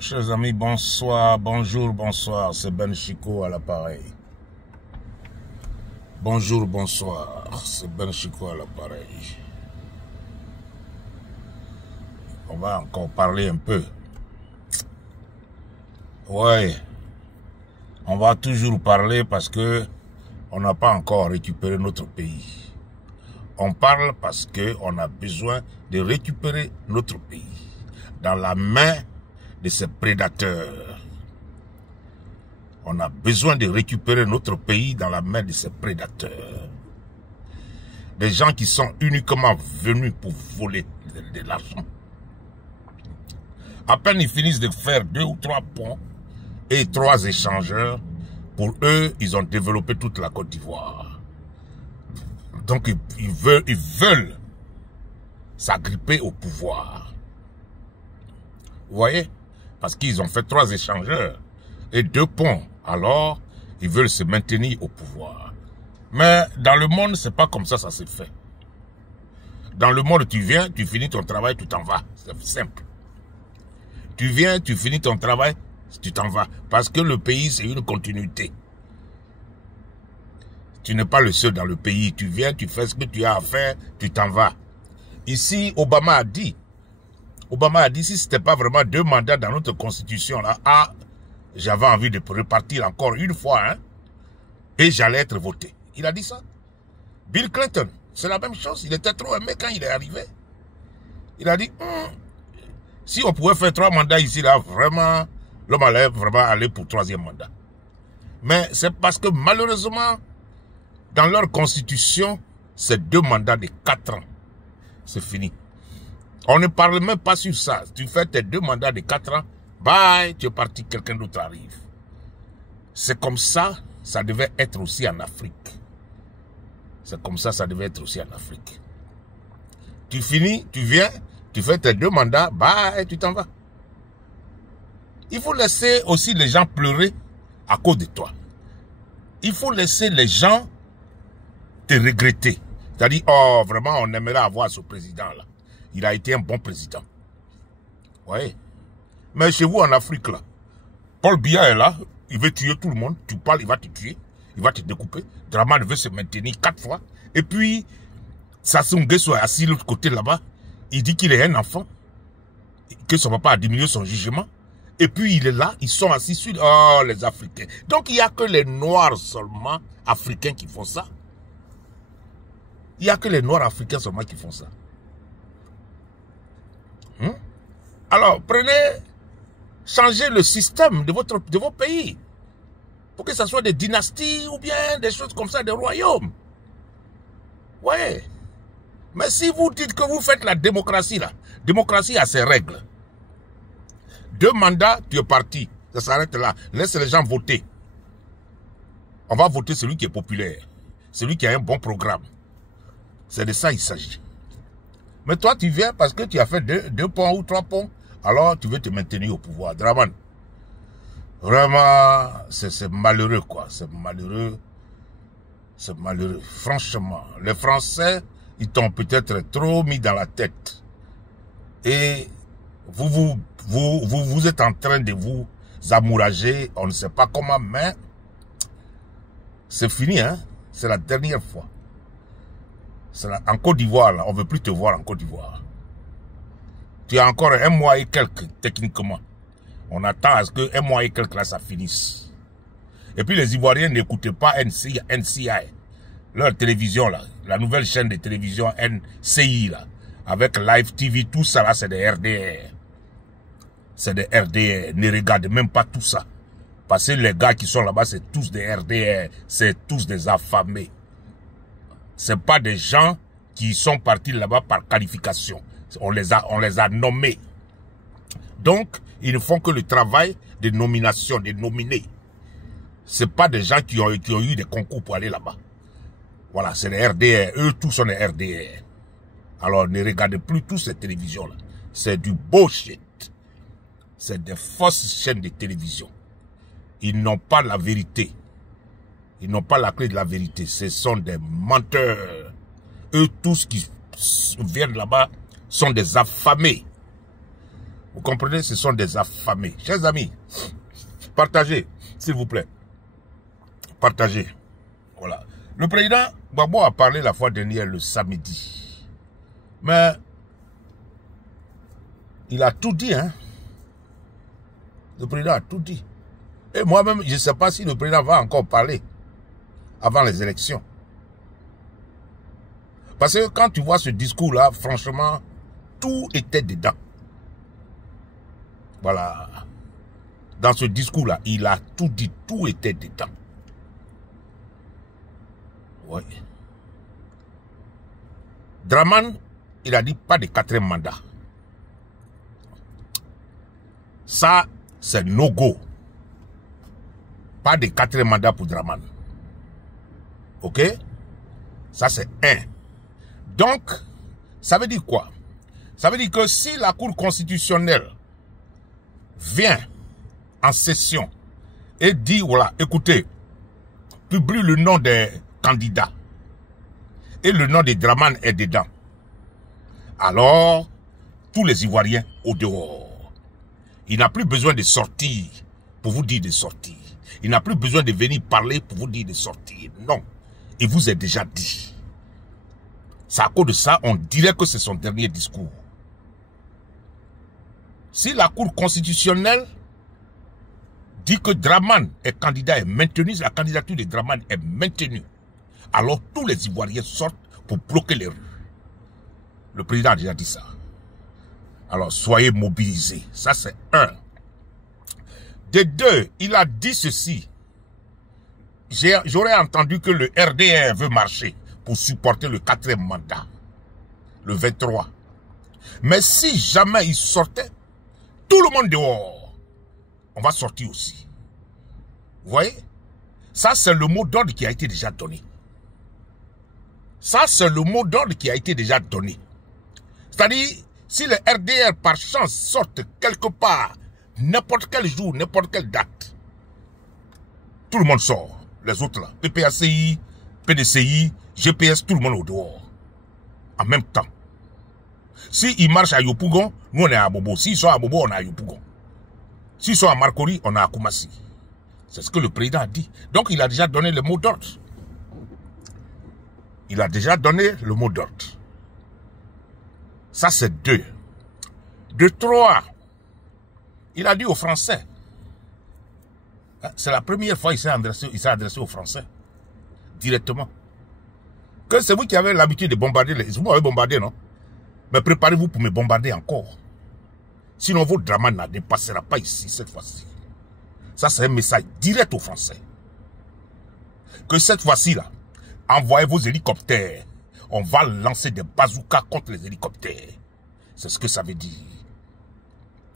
Chers amis, bonsoir, bonjour, bonsoir, c'est Ben Chiko à l'appareil. Bonjour, bonsoir, c'est Ben Chiko à l'appareil. On va encore parler un peu. Ouais, on va toujours parler parce que on n'a pas encore récupéré notre pays. On parle parce qu'on a besoin de récupérer notre pays dans la main de ces prédateurs. On a besoin de récupérer notre pays dans la main de ces prédateurs. Des gens qui sont uniquement venus pour voler de l'argent. À peine ils finissent de faire 2 ou 3 ponts et 3 échangeurs, pour eux, ils ont développé toute la Côte d'Ivoire. Donc ils veulent s'agripper au pouvoir. Vous voyez? Parce qu'ils ont fait 3 échangeurs et 2 ponts. Alors, ils veulent se maintenir au pouvoir. Mais dans le monde, c'est pas comme ça se fait. Dans le monde, tu viens, tu finis ton travail, tu t'en vas. C'est simple. Tu viens, tu finis ton travail, tu t'en vas. Parce que le pays, c'est une continuité. Tu n'es pas le seul dans le pays. Tu viens, tu fais ce que tu as à faire, tu t'en vas. Ici, Obama a dit, si ce n'était pas vraiment 2 mandats dans notre constitution, là, j'avais envie de repartir encore une fois, hein, et j'allais être voté. Il a dit ça. Bill Clinton, c'est la même chose. Il était trop aimé quand il est arrivé. Il a dit, si on pouvait faire 3 mandats ici, là, vraiment, l'homme allait vraiment aller pour 3e mandat. Mais c'est parce que malheureusement, dans leur constitution, c'est 2 mandats de 4 ans. C'est fini. On ne parle même pas sur ça. Tu fais tes 2 mandats de 4 ans, bye, tu es parti, quelqu'un d'autre arrive. C'est comme ça, ça devait être aussi en Afrique. C'est comme ça devait être aussi en Afrique. Tu finis, tu viens, tu fais tes 2 mandats, bye, tu t'en vas. Il faut laisser aussi les gens pleurer à cause de toi. Il faut laisser les gens te regretter. C'est-à-dire, oh, vraiment, on aimerait avoir ce président-là. Il a été un bon président. Oui. Mais chez vous en Afrique, là, Paul Biya est là, il veut tuer tout le monde. Tu parles, il va te tuer. Il va te découper. Dramane veut se maintenir 4 fois. Et puis, Sassou Nguesso est assis de l'autre côté là-bas. Il dit qu'il est un enfant. Que son papa a diminué son jugement. Et puis, il est là. Ils sont assis sur... Oh, les Africains. Donc, il n'y a que les Noirs seulement africains qui font ça. Il n'y a que les Noirs africains seulement qui font ça. Alors, changez le système de vos pays. Pour que ce soit des dynasties ou bien des choses comme ça, des royaumes. Ouais. Mais si vous dites que vous faites la démocratie, là, démocratie a ses règles. 2 mandats, tu es parti. Ça s'arrête là. Laisse les gens voter. On va voter celui qui est populaire. Celui qui a un bon programme. C'est de ça il s'agit. Mais toi, tu viens parce que tu as fait 2 ponts ou 3 ponts. Alors, tu veux te maintenir au pouvoir. Dramane. Vraiment, c'est malheureux, quoi. C'est malheureux. C'est malheureux. Franchement, les Français, ils t'ont peut-être trop mis dans la tête. Et vous êtes en train de vous amourager. On ne sait pas comment, mais c'est fini, hein. C'est la dernière fois. En Côte d'Ivoire, là, on ne veut plus te voir en Côte d'Ivoire. Tu as encore 1 mois et quelques, techniquement. On attend à ce que 1 mois et quelques, là, ça finisse. Et puis les Ivoiriens n'écoutaient pas NCI. Leur télévision, là, la nouvelle chaîne de télévision NCI, là, avec Live TV, tout ça, là, c'est des RDR. C'est des RDR. Ne regardez même pas tout ça. Parce que les gars qui sont là-bas, c'est tous des RDR. C'est tous des affamés. Ce n'est pas des gens qui sont partis là-bas par qualification. On les a nommés. Donc, ils ne font que le travail de nomination, de nominer. Ce n'est pas des gens qui ont eu des concours pour aller là-bas. Voilà, c'est les RDR. Eux, tous sont des RDR. Alors, ne regardez plus toutes ces télévisions-là. C'est du bullshit. C'est des fausses chaînes de télévision. Ils n'ont pas la vérité. Ils n'ont pas la clé de la vérité. Ce sont des menteurs. Eux, tous qui viennent là-bas sont des affamés. Vous comprenez, ce sont des affamés. Chers amis, partagez, s'il vous plaît. Partagez. Voilà. Le président Gbagbo a parlé la fois dernière, le samedi. Mais il a tout dit, hein. Le président a tout dit. Et moi-même, je ne sais pas si le président va encore parler avant les élections. Parce que quand tu vois ce discours-là, franchement, tout était dedans. Voilà. Dans ce discours-là, il a tout dit, tout était dedans. Oui. Draman, il a dit pas de 4e mandat. Ça, c'est no-go. Pas de 4e mandat pour Draman. Ok? Ça, c'est 1. Donc, ça veut dire quoi? Ça veut dire que si la Cour constitutionnelle vient en session et dit, voilà, écoutez, publie le nom des candidats et le nom de Draman est dedans, alors tous les Ivoiriens au dehors. Il n'a plus besoin de sortir pour vous dire de sortir. Il n'a plus besoin de venir parler pour vous dire de sortir. Non, il vous est déjà dit. C'est à cause de ça, on dirait que c'est son dernier discours. Si la Cour constitutionnelle dit que Draman est candidat, est maintenu, la candidature de Draman est maintenue, alors tous les Ivoiriens sortent pour bloquer les rues. Le président a déjà dit ça. Alors soyez mobilisés. Ça c'est 1. De 2, il a dit ceci. J'aurais entendu que le RDR veut marcher pour supporter le 4e mandat. Le 23. Mais si jamais il sortait, tout le monde dehors, on va sortir aussi. Vous voyez? Ça, c'est le mot d'ordre qui a été déjà donné. Ça, c'est le mot d'ordre qui a été déjà donné. C'est-à-dire, si les RDR par chance sortent quelque part, n'importe quel jour, n'importe quelle date, tout le monde sort. Les autres là, PPACI, PDCI, GPS, tout le monde au dehors. En même temps. S'ils marchent à Yopougon, nous on est à Bobo. S'ils sont à Bobo, on est à Yopougon. S'ils sont à Marcory, on est à Koumassi. C'est ce que le président a dit. Donc il a déjà donné le mot d'ordre. Il a déjà donné le mot d'ordre. Ça c'est 2. De 3, il a dit aux Français. C'est la première fois qu'il s'est adressé aux Français. Directement. Que c'est vous qui avez l'habitude de bombarder les... Vous m'avez bombardé, non? Mais préparez-vous pour me bombarder encore. Sinon, votre drama ne dépassera pas ici, cette fois-ci. Ça, c'est un message direct aux Français. Que cette fois-ci, là, envoyez vos hélicoptères. On va lancer des bazookas contre les hélicoptères. C'est ce que ça veut dire.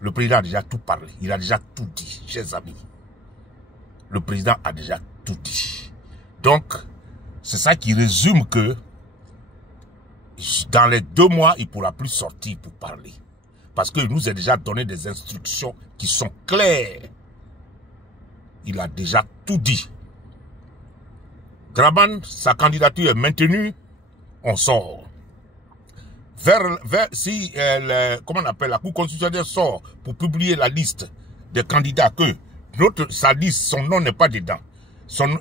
Le président a déjà tout parlé. Il a déjà tout dit, chers amis. Le président a déjà tout dit. Donc, c'est ça qui résume que dans les 2 mois, il ne pourra plus sortir pour parler. Parce qu'il nous a déjà donné des instructions qui sont claires. Il a déjà tout dit. Draman, sa candidature est maintenue, on sort. Si comment on appelle, la Cour constitutionnelle sort pour publier la liste des candidats que sa liste, son nom n'est pas dedans.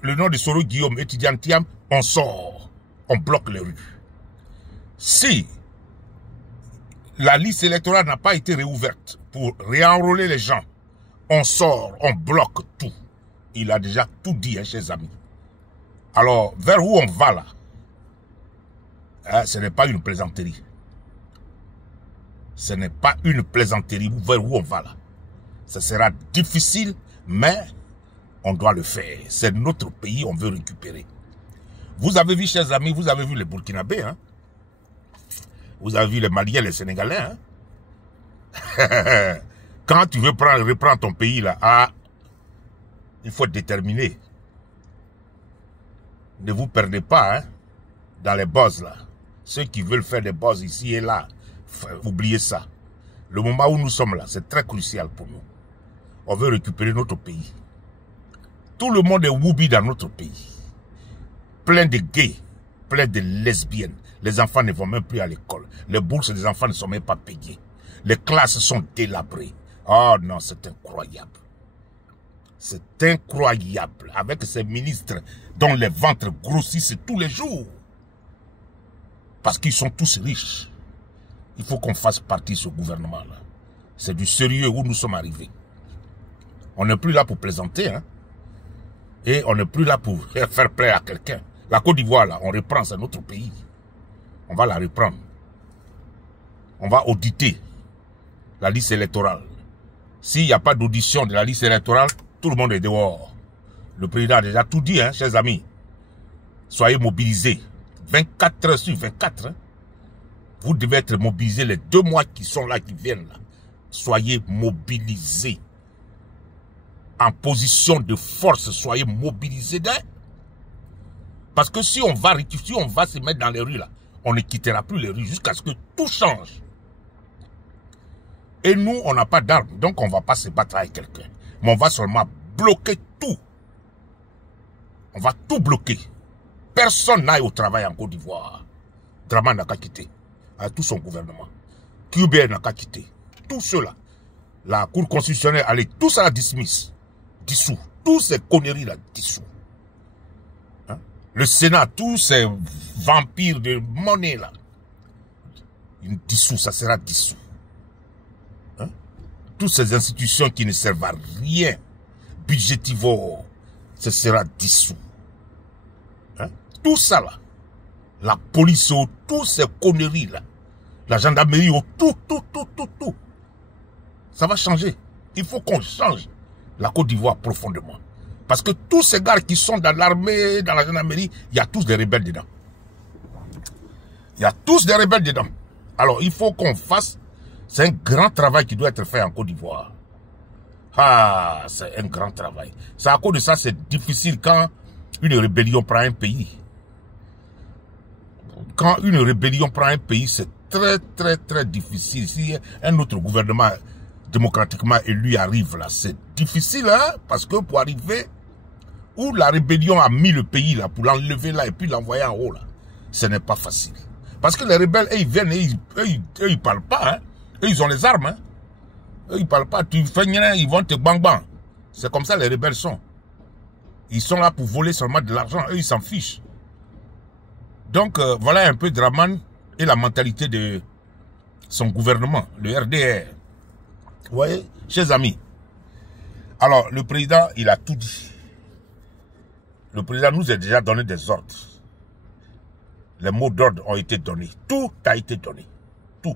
Le nom de Soro Guillaume, étudiant Tiam, on sort. On bloque les rues. Si la liste électorale n'a pas été réouverte pour réenrôler les gens, on sort, on bloque tout. Il a déjà tout dit, hein, chers amis. Alors, vers où on va là? Hein, ce n'est pas une plaisanterie. Ce n'est pas une plaisanterie. Vers où on va là? Ce sera difficile, mais on doit le faire. C'est notre pays, on veut récupérer. Vous avez vu, chers amis, vous avez vu les Burkinabés, hein? Vous avez vu les Maliens, les Sénégalais, hein? Quand tu veux reprendre ton pays, là, il faut être déterminé. Ne vous perdez pas, hein, dans les buzz, là. Ceux qui veulent faire des buzz ici et là, oubliez ça. Le moment où nous sommes là, c'est très crucial pour nous. On veut récupérer notre pays. Tout le monde est woubi dans notre pays. Plein de gays, plein de lesbiennes. Les enfants ne vont même plus à l'école. Les bourses des enfants ne sont même pas payées. Les classes sont délabrées. Oh non, c'est incroyable. C'est incroyable. Avec ces ministres dont les ventres grossissent tous les jours. Parce qu'ils sont tous riches. Il faut qu'on fasse partie de ce gouvernement-là. C'est du sérieux où nous sommes arrivés. On n'est plus là pour plaisanter, hein. Et on n'est plus là pour faire plaisir à quelqu'un. La Côte d'Ivoire, là, on reprend, c'est notre pays. On va la reprendre. On va auditer la liste électorale. S'il n'y a pas d'audition de la liste électorale, tout le monde est dehors. Le président a déjà tout dit, hein, chers amis. Soyez mobilisés. 24 heures sur 24. Hein. Vous devez être mobilisés les 2 mois qui sont là, qui viennent là. Soyez mobilisés. En position de force, soyez mobilisés. Hein. Parce que si on va se mettre dans les rues là, on ne quittera plus les rues jusqu'à ce que tout change. Et nous, on n'a pas d'armes, donc on ne va pas se battre avec quelqu'un. Mais on va seulement bloquer tout. On va tout bloquer. Personne n'aille au travail en Côte d'Ivoire. Dramane n'a qu'à quitter. Avec tout son gouvernement. QBR n'a qu'à quitter. Tout cela. La Cour constitutionnelle, allez, tout ça la dismiss. Dissous. Tous ces conneries là, dissous. Hein? Le Sénat, tous ces vampires de monnaie là. Dissous, ça sera dissous. Hein? Toutes ces institutions qui ne servent à rien. Budgétivore, ce sera dissous. Hein? Tout ça là. La police, toutes ces conneries là. La gendarmerie, tout. Ça va changer. Il faut qu'on change la Côte d'Ivoire profondément. Parce que tous ces gars qui sont dans l'armée, dans la gendarmerie, il y a tous des rebelles dedans. Il y a tous des rebelles dedans. Alors, il faut qu'on fasse... C'est un grand travail qui doit être fait en Côte d'Ivoire. Ah, c'est un grand travail. C'est à cause de ça, c'est difficile quand une rébellion prend un pays. Quand une rébellion prend un pays, c'est très difficile. Si un autre gouvernement démocratiquement élu arrive là, c'est difficile, hein, parce que pour arriver où la rébellion a mis le pays là, pour l'enlever là et puis l'envoyer en haut là, ce n'est pas facile. Parce que les rebelles, ils viennent et ils parlent pas, hein. Eux, ils ont les armes, hein. Eux, ils parlent pas, tu fais rien, ils vont te bang. C'est comme ça les rebelles sont. Ils sont là pour voler seulement de l'argent, eux, ils s'en fichent. Donc, voilà un peu Dramane et la mentalité de son gouvernement, le RDR. Vous voyez, chers amis. Alors, le président, il a tout dit. Le président nous a déjà donné des ordres. Les mots d'ordre ont été donnés. Tout a été donné. Tout.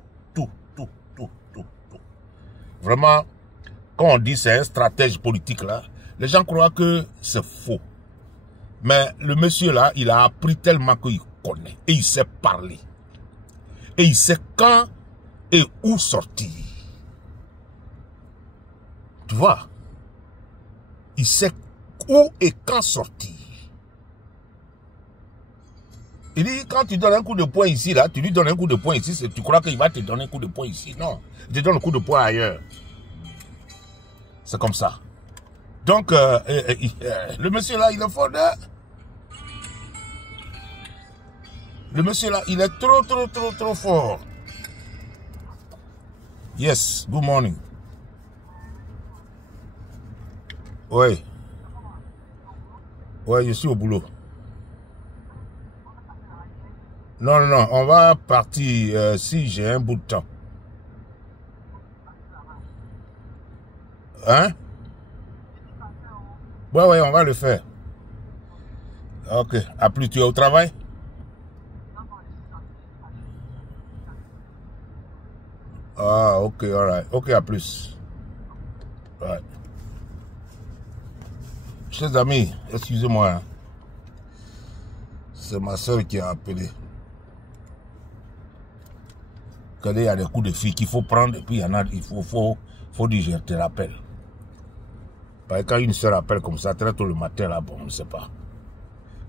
Vraiment, quand on dit c'est un stratège politique là, les gens croient que c'est faux. Mais le monsieur là, il a appris tellement qu'il connaît. Et il sait parler. Et il sait quand et où sortir. Tu vois? Il sait où et quand sortir. Il dit, quand tu donnes un coup de poing ici, là, tu lui donnes un coup de poing ici, tu crois qu'il va te donner un coup de poing ici. Non, il te donne un coup de poing ailleurs. C'est comme ça. Donc, le monsieur là, il est fort, hein? Le monsieur là, il est trop fort. Yes, good morning. Oui. Oui, je suis au boulot. Non, on va partir si j'ai un bout de temps. Hein? Ouais, on va le faire. Ok, à plus, tu es au travail? Ah, ok, alright. Ok, à plus. Ouais. Chers amis, excusez-moi. Hein. C'est ma soeur qui a appelé. Quand il y a des coups de fil qu'il faut prendre, et puis il y en a, il faut dire, je te rappelle. Parce que quand une soeur appelle comme ça, très tôt le matin, là, bon, on ne sait pas.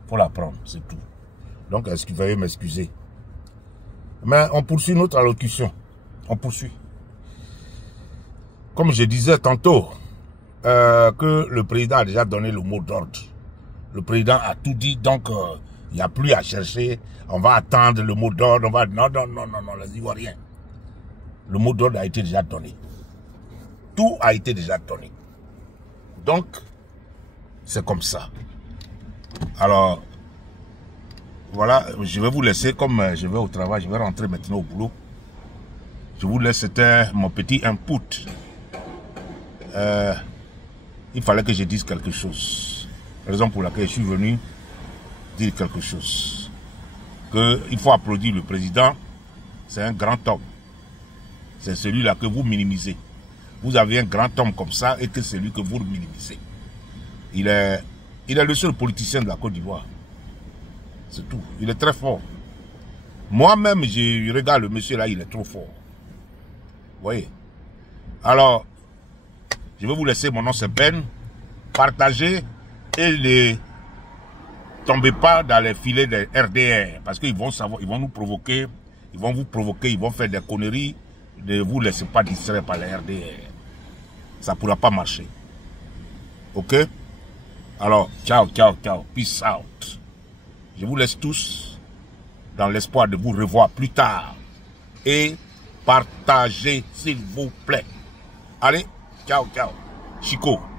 Il faut la prendre, c'est tout. Donc, est-ce que vous veuillez m'excuser? Mais on poursuit notre allocution. On poursuit. Comme je disais tantôt, que le président a déjà donné le mot d'ordre. Le président a tout dit, donc il n'y a plus à chercher. On va attendre le mot d'ordre. Non, les Ivoiriens. Le mot d'ordre a été déjà donné. Tout a été déjà donné. Donc, c'est comme ça. Alors, voilà, je vais vous laisser, comme je vais au travail, je vais rentrer maintenant au boulot. Je vous laisse, c'était mon petit input. Il fallait que je dise quelque chose. Raison pour laquelle je suis venu dire quelque chose. Il faut applaudir le président. C'est un grand homme. C'est celui-là que vous minimisez. Vous avez un grand homme comme ça et que c'est lui que vous le minimisez. Il est le seul politicien de la Côte d'Ivoire. C'est tout. Il est très fort. Moi-même, je regarde le monsieur là, il est trop fort. Vous voyez? Alors, je vais vous laisser, mon nom c'est Ben. Partagez et ne tombez pas dans les filets des RDR. Parce qu'ils vont savoir, ils vont nous provoquer, ils vont vous provoquer, ils vont faire des conneries. Ne vous laissez pas distraire par les RDR. Ça ne pourra pas marcher. Ok? Alors, ciao, ciao, ciao. Peace out. Je vous laisse tous dans l'espoir de vous revoir plus tard. Et partagez, s'il vous plaît. Allez, ciao, ciao. Chico.